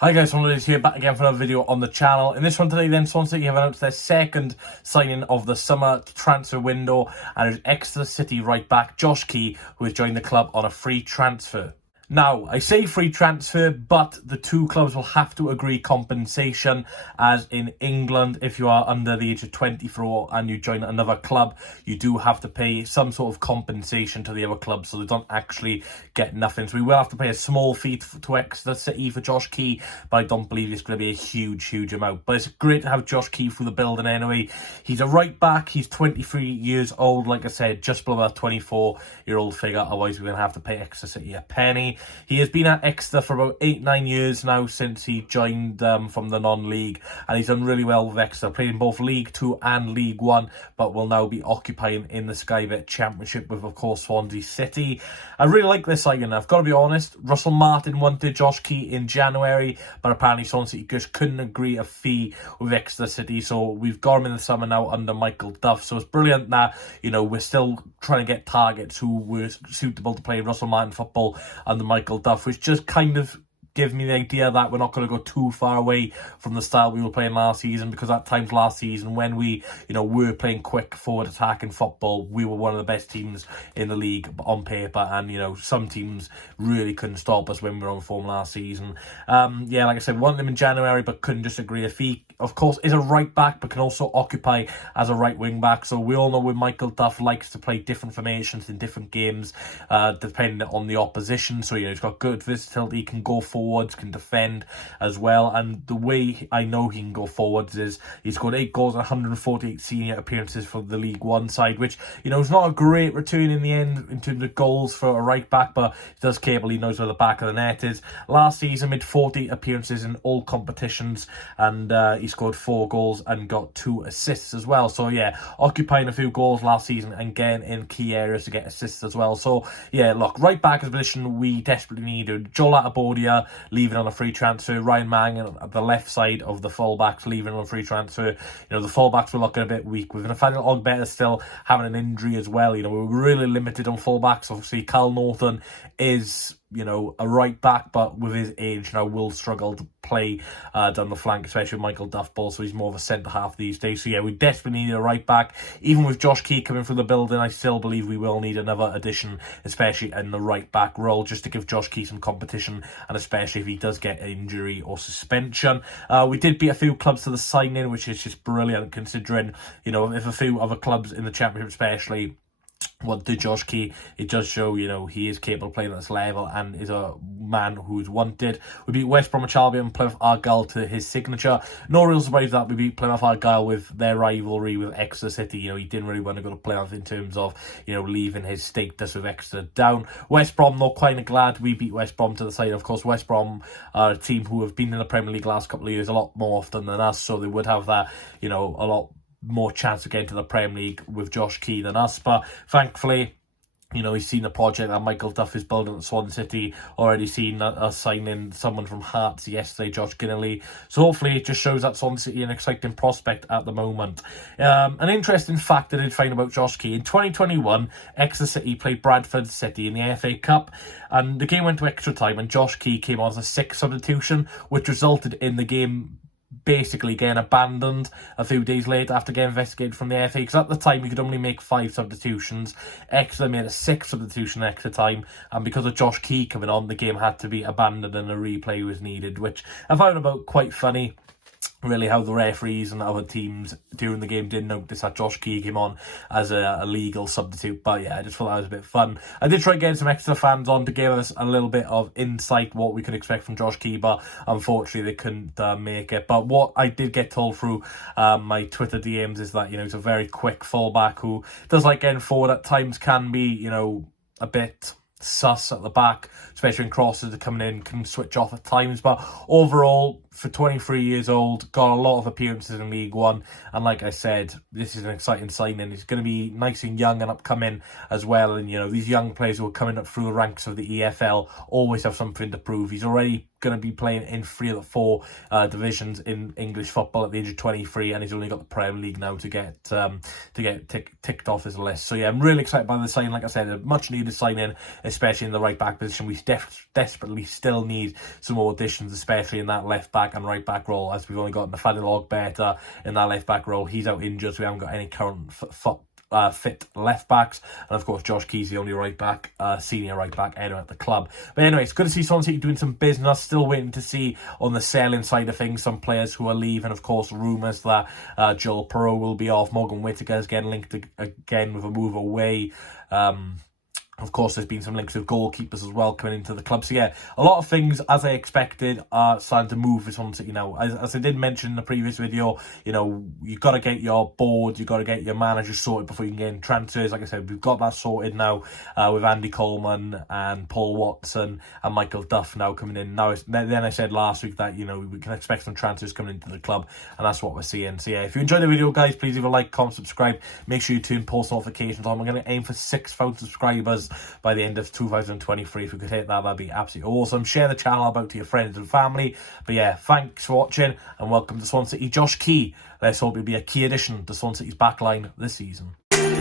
Hi guys, Swansea here, back again for another video on the channel. In this one today then, Swansea City have announced their second signing of the summer transfer window, and it's Exeter City right back Josh Key, who has joined the club on a free transfer. Now, I say free transfer, but the two clubs will have to agree compensation, as in England, if you are under the age of 24 and you join another club, you do have to pay some sort of compensation to the other club, so they don't actually get nothing. So we will have to pay a small fee to Exeter City for Josh Key, but I don't believe it's going to be a huge amount. But it's great to have Josh Key through the building anyway. He's a right back, he's 23 years old, like I said, just below that 24-year-old figure, otherwise we're going to have to pay Exeter City a penny. He has been at Exeter for about 8-9 years now since he joined from the non-league, and he's done really well with Exeter, played in both League 2 and League 1, but will now be occupying in the Sky Bet Championship with, of course, Swansea City. I really like this signing. I've got to be honest, Russell Martin wanted Josh Key in January, but apparently Swansea just couldn't agree a fee with Exeter City, so we've got him in the summer now under Michael Duff. So it's brilliant that, you know, we're still trying to get targets who were suitable to play Russell Martin football under Michael Duff, which just kind of give me the idea that we're not going to go too far away from the style we were playing last season, because at times last season when we, were playing quick forward attacking football, we were one of the best teams in the league on paper, and some teams really couldn't stop us when we were on form last season. Like I said, wanted them in January but couldn't just agree a fee. Of course, is a right back but can also occupy as a right wing back, so we all know when Michael Duff likes to play different formations in different games depending on the opposition. So he's got good versatility, can go forwards, can defend as well, and the way I know he can go forwards is he's scored 8 goals and 148 senior appearances for the League One side, which is not a great return in the end in terms of goals for a right back, but he does capable. He knows where the back of the net is. Last season made 40 appearances in all competitions, and he scored 4 goals and got 2 assists as well. So yeah, occupying a few goals last season and getting in key areas to get assists as well. So yeah, look, right back is a position we desperately need. Joel Atabodia leaving on a free transfer, Ryan Mangan at the left side of the fullbacks leaving on a free transfer. The fullbacks were looking a bit weak, with Nathaniel Ogbetter still having an injury as well. We're really limited on fullbacks. Obviously Cal Norton is a right back, but with his age now will struggle to play down the flank, especially with Michael Duff ball, so he's more of a centre half these days. So yeah, we desperately need a right back. Even with Josh Key coming through the building, I still believe we will need another addition, especially in the right back role, just to give Josh Key some competition, and especially if he does get injury or suspension. We did beat a few clubs to the signing, which is just brilliant, considering if a few other clubs in the Championship especially wanted Josh Key, it does show, he is capable of playing at this level and is a man who is wanted. We beat West Bromwich Albion, Plymouth Argyle to his signature. No real surprise that we beat Plymouth Argyle with their rivalry with Exeter City. He didn't really want to go to Plymouth in terms of, leaving his status with Exeter down. West Brom, not quite glad we beat West Brom to the side. Of course, West Brom are a team who have been in the Premier League last couple of years a lot more often than us, so they would have that, a lot more chance of getting to the Premier League with Josh Key than us. But thankfully, he's seen the project that Michael Duff is building at Swansea City, already seen us signing someone from Hearts yesterday, Josh Ginnelly. So hopefully it just shows that Swansea City an exciting prospect at the moment. An interesting fact I did find about Josh Key: in 2021, Exeter City played Bradford City in the FA Cup, and the game went to extra time, and Josh Key came on as a 6th substitution, which resulted in the game basically getting abandoned a few days later after getting investigated from the FA, because at the time you could only make 5 substitutions. Exeter made a 6th substitution extra time, and because of Josh Key coming on, the game had to be abandoned and a replay was needed, which I found about quite funny. Really, how the referees and other teams during the game didn't notice that Josh Key came on as a legal substitute. But yeah, I just thought that was a bit fun. I did try getting some extra fans on to give us a little bit of insight what we could expect from Josh Key, but unfortunately they couldn't make it. But what I did get told through my Twitter DMs is that he's a very quick fullback who does like getting forward at times, can be a bit sus at the back, especially when crosses are coming in, can switch off at times. But overall, for 23 years old, got a lot of appearances in League One, and like I said, this is an exciting signing. He's going to be nice and young and upcoming as well, and these young players who are coming up through the ranks of the EFL always have something to prove. He's already going to be playing in 3 of the 4 divisions in English football at the age of 23, and he's only got the Premier League now to get ticked off his list. So yeah, I'm really excited by the signing. Like I said, a much needed signing, especially in the right back position. We desperately still need some more additions, especially in that left back and right back role, as we've only got Nathaniel better in that left back role. He's out injured, so we haven't got any current fit left backs, and of course Josh Key's the only right back, senior right back anyway at the club. But anyway, it's good to see Swansea City doing some business. Still waiting to see on the selling side of things some players who are leaving. Of course, rumours that Joel Perot will be off. Morgan Whittaker is getting linked again with a move away. Of course, there's been some links with goalkeepers as well coming into the club. So yeah, a lot of things, as I expected, are starting to move for Swansea City now. As I did mention in the previous video, you know, you've got to get your board, you've got to get your manager sorted before you can get in transfers. Like I said, we've got that sorted now with Andy Coleman and Paul Watson and Michael Duff now coming in. Now, then I said last week that, you know, we can expect some transfers coming into the club, and that's what we're seeing. So yeah, if you enjoyed the video, guys, please leave a like, comment, subscribe. Make sure you turn post notifications on. We're going to aim for 6,000 subscribers by the end of 2023. If we could hit that, that'd be absolutely awesome. Share the channel about to your friends and family. But yeah, thanks for watching and welcome to Swansea City. Josh Key, let's hope he'll be a key addition to Swansea City's backline this season. I